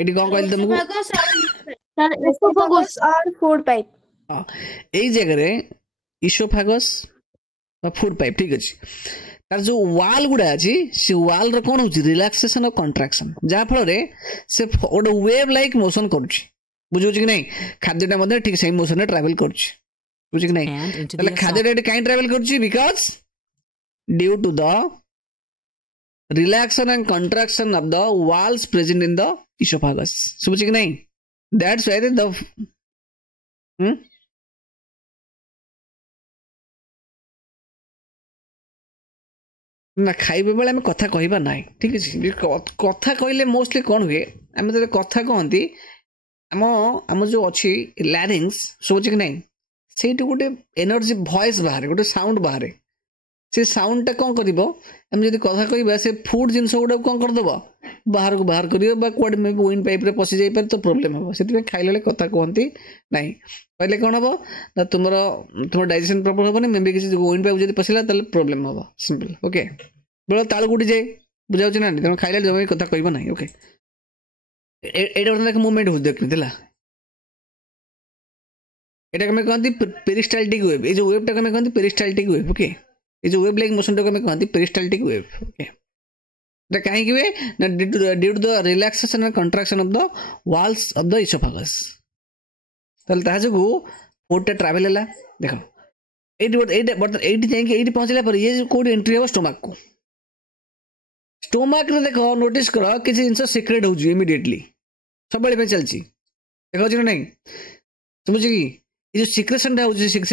Eighty कौन कहली तुमको Esophagus and esophagus or food pipe. এই জায়গায় ইসোফাগস বা ফুড পাইপ ঠিক আছে তার যে ওয়াল গুড়া আছে সে ওয়াল র কোন হচ্ছে রিল্যাক্সেশন আর কন্ট্রাকশন যা ফলে সে গোটে ওয়েভ লাইক মোশন করছে বুঝুছি কি নাই খাদ্যটা মধ্যে ঠিক সেই মোশনে ট্রাভেল করছে বুঝি কি নাই তাহলে খাদ্যটা এটি কাই ট্রাভেল করছে because due to the relaxation and contraction of the walls present in the esophagus समझ कि नहीं that's why the ना खाइबे बेले आम कथा कहबा नहीं ठीक है कथा कहले मोस्टली कौन हुए आम जो कथा कहती आम आम जो अच्छी लैरिंग्स समझ कि नहीं से गोटे एनर्जी वॉइस बाहर गोटे साउंड बाहर से साउंडटा कौन कर कथा कह से फुड जिनस गुड़ा कौन करदेव बाहर को बाहर कर कौटे विंड पाइप पशि जाए तो प्रोब्लेम हम से खाइले कथा कहती ना कहले कौन हम ना तुम डाइजेशन प्रॉपर हेनी मे बी किसी विंड पाइप जो पशिला प्रोब्लेम हम सिंपल ओके बेला ताल गुटी जाए बुझा ना तुम खाइले जमा कथा कह ना ओके ये मुवमेंट हो देखते यहाँ कहते पेरिस्टाल्टिक वेव ये वेव टाक कहते पेरिस्टाल्टिक वेव ओके ये जो वेव लाइक मोशन टाक कहते पेरिस्टाल्टिक वेव ओके कहीं हुए ना due to the relaxation and contraction of the walls of the oesophagus ताले ता जो फूडटा ट्रैवल है देख ये पहुंचला पर ये कौट एंट्री हम स्टोमक को स्टोमक देख नोटिस कर किसी जिन सिक्रेट हो इमिडिएटली सब चलती देखा ना नहीं समझ कि ये जो सिक्रेशन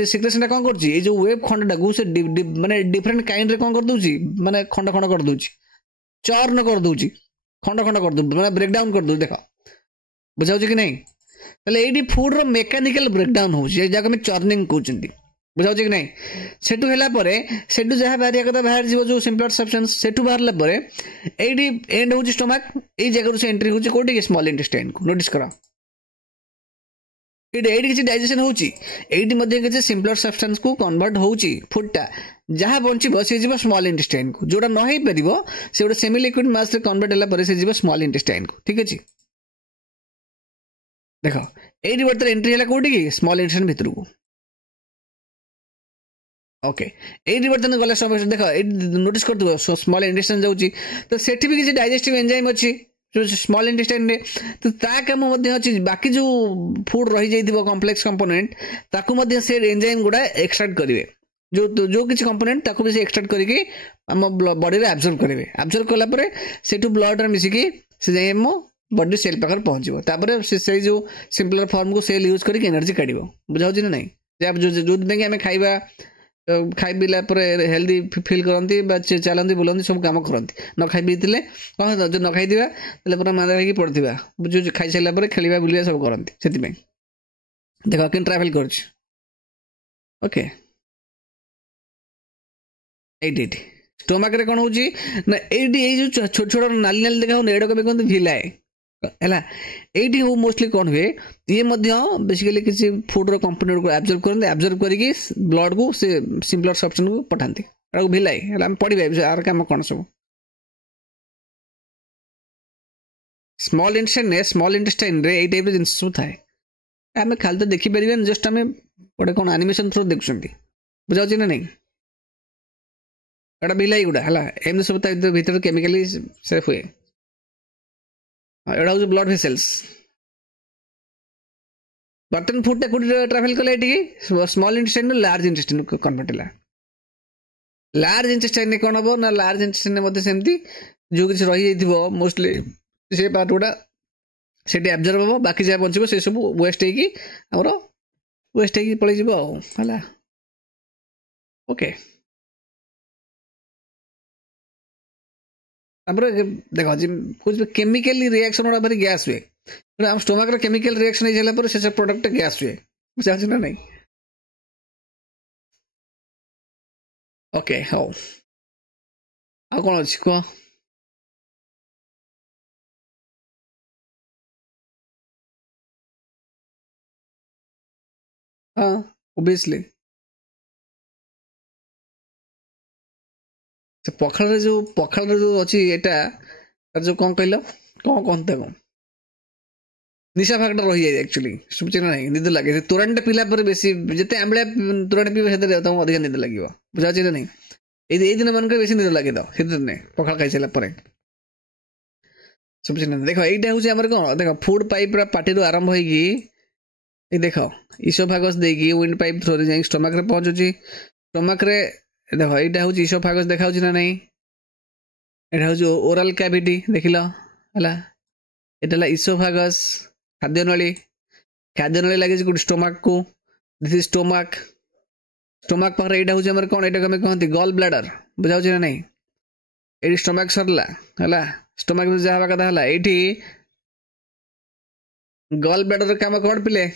सिक्रेशन कौन कर जो वेव खंडा को से माने डिफरेंट काइंड रे कौन कर दूची माने खंड खंड कर दूची चर्न कर दूची खंड खंड कर दू माने ब्रेकडाउन कर दू देखा बुझाऊ कि नहीं ताले एडी फूड रो मेकानिकल ब्रेकडाउन हो जे जगह में चर्निंग कहउचंती बुझाऊ कि नहीं सेटु हैला परे सेटु जहा बाहर कथा बाहर जीव जो सिंपल सब्सटेंस सेटु बाहरला परे एडी एंड हो स्टमक ए जगह से एंट्री हो कोठी स्मॉल इंटेस्टाइन को नोटिस करा किसी डाइजेशन होची सिंपलर सब्सटेंस को कन्वर्ट होची फूडटा जहाँ बंची सी जीव स्मॉल इंटेस्टाइन को जोड़ा न हो पार से गोटे सेमी लिक्विड मास रे कन्वर्ट होला से जीव स्मॉल इंटेस्टाइन को ठीक अच्छे देख ये बर्तमान एंट्री है कौटी कि स्मॉल इंटेस्टाइन भितर को ओके ये बर्तमान गला समय देख नोटिस कर स्मॉल इंटेस्टाइन जाऊँगी तो सेठी भी किसी डाइजेस्टिव एंजाइम अच्छी जो स्मॉल इंटेस्टाइन रे तो ता काम अच्छी बाकी जो फूड रही जाइए कॉम्प्लेक्स कंपोनेंट ताकू से एंजाइम गुड़ा एक्सट्रैक्ट करेंगे जो किसी कंपोनेंट ताकू भी से एक्सट्रैक्ट करके आम बॉडी रे एब्जॉर्ब करेंगे एब्जॉर्ब कला परे सेठू ब्लड रे मिसिकी से जाई आम बॉडी सेल पाखर पहुंचबो तापर से जो सिंपलर फॉर्म को सेल यूज करके एनर्जी काढिबो बुझाउछि ना नहीं जो दिन आम खाइबा खाई पीला हेल्दी फिल करती चलती बुलती सब कम करती न खाई पीते कौन जो न खाई पूरा मादा होगी पड़ा बुझे खाई सारा खेलवा बुलवा सब करती से देख कि ट्राभेल कर ओके स्टोमक रे कौन होची ना एडी जो छोट छोट नाली नाली देखा एडा कभी कहते भिलाए है ये मोस्टली कौन हुए ये बेसिकली किसी फूड रो कंपोनेंट को एब्जॉर्ब करके ब्लड को से सिंपलर सब्सटेंस को पठाती भिलाई पढ़ा आर कम कौन सब स्मॉल इंटेस्टाइन रे ये टाइप जिन सब थाए आम खाली तो देखिपर जस्ट आम गोटे कौन एनिमेशन थ्रू देखुं बुझाऊँ ना नहीं भिलाई गुड़ा है एम सब भर केमिकली सेफ हुए एडा हूँ ब्लड भेसल्स बर्तन फूडटा कौट ट्राभेल कला स्मॉल इंटेस्टाइन लार्ज इंटेस्टाइन को कन्वर्ट है लार्ज इंटेस्टाइन कौन हम ना लार्ज इंटेस्टाइन सेमती जो किसी रही जाइए मोस्टली से पार्ट गुड़ा से एब्जॉर्ब हम बाकी जहाँ बचो से सब वेस्ट होमर वेस्ट हो पलैज ओके देख कुछ केमिकल रिएक्शन गुड़ा भारी गैस हुए आम स्टोमक केमिकल रिएक्शन हो से प्रोडक्ट गैस हुए बुझे ना नहीं ओके हाँ आ कौन अच्छी कह हाँ ओबियसली पखाल जो अच्छी एटा जो कौन कहल कौन कहते कौन निशा भागटा रही जाए एक्चुअली सुबुची ना नहीं निद लगे तोराणटा पिला पर बेसी जते आंबळा तोराण पिबे सेते तुमको अधिक निद लागिवो बुझाची ना नहीं एई दिन मन के बेसी निद लागे तो हित ने पखाल खाइ सला परे सुबुची ना देखो एइटा होची हमर कोन देखो फूड पाइप रा पाटी रो आरंभ होई कि देख इसोफागस देकी विंड पाइप थ्रू जाई स्टमक रे पहुंचुची स्टमक रे देखो एटा हूँ इसोफागस देखा ना नहीं एटा हूँ ओरल कैविटी देखिल है एटा इसोफागस खाद्य नली लगे गोटे स्टोमक को दिस इज स्टोमक स्टोमक पाखे यहाँ हूँ कौन यहाँ कहते गल ब्लाडर बुझाऊँ ना नहीं ये स्टोमक सरला है स्टोमक जहाँ कथा है ये गल ब्लाडर काम कौन पिले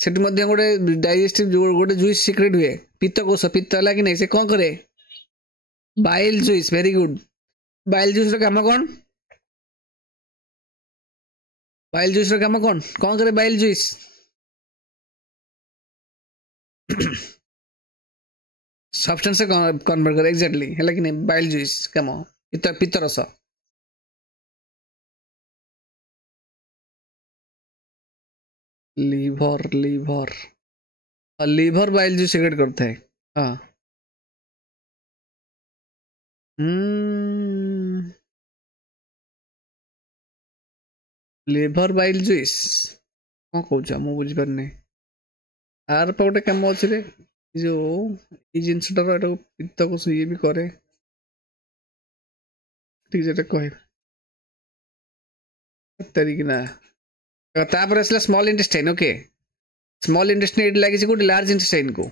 सेठी मध्य गोटे डाइजेस्टिव गोटे जुइस सिक्रेट हुए पित्तकोश पित्त है कि नहीं से कौन करे bile juice very good bile juice रो काम कौन बाइल जुइस रो काम कौन कौन करे बाइल जुइस सब्सटेंस से कन्वर्ट करे एग्जैक्टली है कि नहीं बाइल जुइस काम पित्त पित्त रस लीवर लीवर लीवर बाइल जो सिगरेट करता है हाँ लीवर बाइल जुइस कौन कौन मु बुझी पारने आर पर गोटे कम अच्छे रे जो ये जिनसटार पित्त को ये भी करे ठीक है कह तारिक ना तापर आसला small intestine okay small intestine ये लगी गोटे लार्ज इंटेस्टाइन को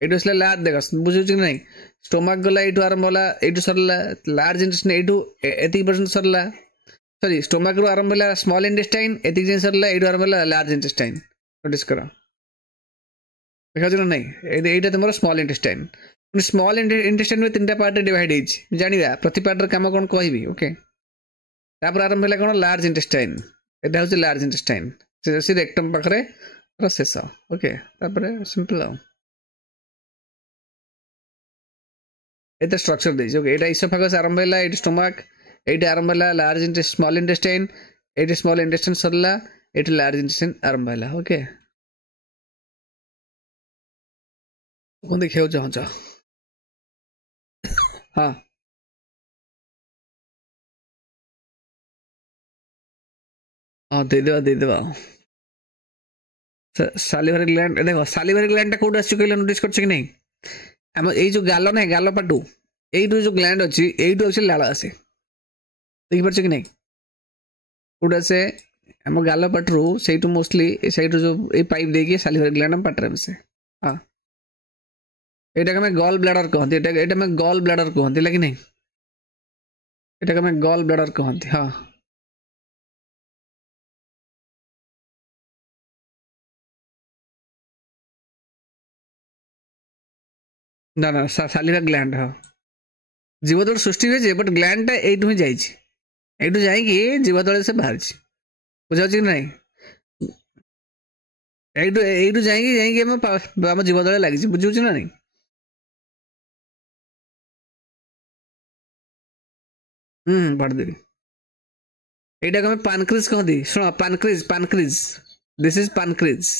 ये आसला लार्ज देख बुझे कि नहीं स्टोमक गला ये आरंभ होला ये सरला लार्ज इंटेस्टाइन ये एति परसेंट सरला सॉरी स्टोमक रू आरंभ होला स्मॉल इंटेस्टाइन एति दिन सरला ये आरंभ होला लार्ज इंटेस्टाइन नोटिस करो देखा ना नहीं ये तुम स्मॉल इंटेस्टाइन स्मॉल इंटेस्टाइन में तीन पार्ट डिवाइड हो जाना प्रति पार्ट काम कौन कहबी ओके तापर आरंभ होला कौन लार्ज इंटेस्टाइन এটা হচ্ছে লার্জ ইন্টেস্টাইন সে রেক্টম পাখরে প্রসেস ওকে তারপরে সিম্পল এটা স্ট্রাকচার দেইছে ওকে এটা ইসোফাগাস আরম্ভ হলা এটা স্টমাক এটা আরম্ভ হলা লার্জ স্মল ইন্টেস্টাইন এটা স্মল ইন্টেস্টাইন সরলা এটা লার্জ ইন্টেস্টাইন আরম্ভ হলা ওকে কোন দেখাও চাহছ হ্যাঁ हाँ देदेवा सालिवरी ग्लैंड देखो सालिवरी ग्लैंड टा कोड आछि कहले नोटिस करछ कि नहीं हम ए जो गालो नै गालो पाटू एइटू जो ग्लैंड अछि एइटू अछि लाळ आसे देखि परछ कि नहीं कोड आसे हम गालो पाटरू सेइटू मोस्टली ए साइड जो ए पाइप देके सालिवरी ग्लैंड हम पाटरे से हां एटा के गॉल ब्लैडर कहंती एटा में गॉल ब्लैडर कहंती लगी नहीं एटा के गॉल ब्लैडर कहंती हां ना ना सालिवा ग्लैंड हाँ जीवदल सृष्टि हुए बट ग्लैंड एटू ही जाइए जाइए जीवदल से बाहर बुझा ना एटू जाइए आम जीवदल लगी बुझे ना नहीं पढ़देवी एटा को पानक्रिज कहती शुण पानक्रिज दिस इज पानक्रिज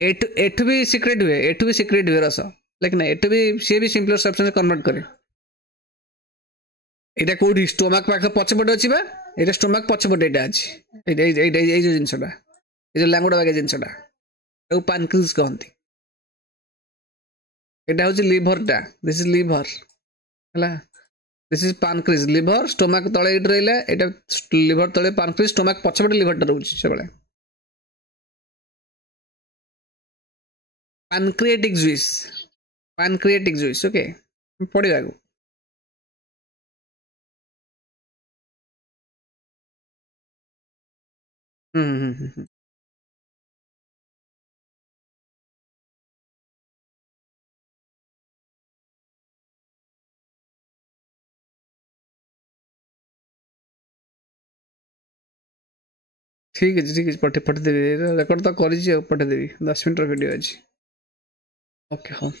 एठू भी सिक्रेट हुए रस लेकिन एटू भी सी भी सिंपलर सब्सटेंस कन्वर्ट करे एटा कोडी स्टोमक पाखे पछपटे अछि बा एटा स्टोमक पछपटे एटा अछि ए जो जिंसटा ए जो लैंगुडा बागे जिंसटा ए पानक्रिज कहंती एटा होछि लिवर टा दिस इज लिवर हला दिस इज पानक्रिज लिवर स्टोमक तळे इट रहला एटा लिवर तळे पानक्रिज स्टोमक पछपटे लिवर टा रहउछि से बेले pancreatic juice ओके पढ़िया को ठीक है पठेदेवी रेकर्ड तो कर पठेदेवी 10 मिनट वीडियो अच्छी ओके हाँ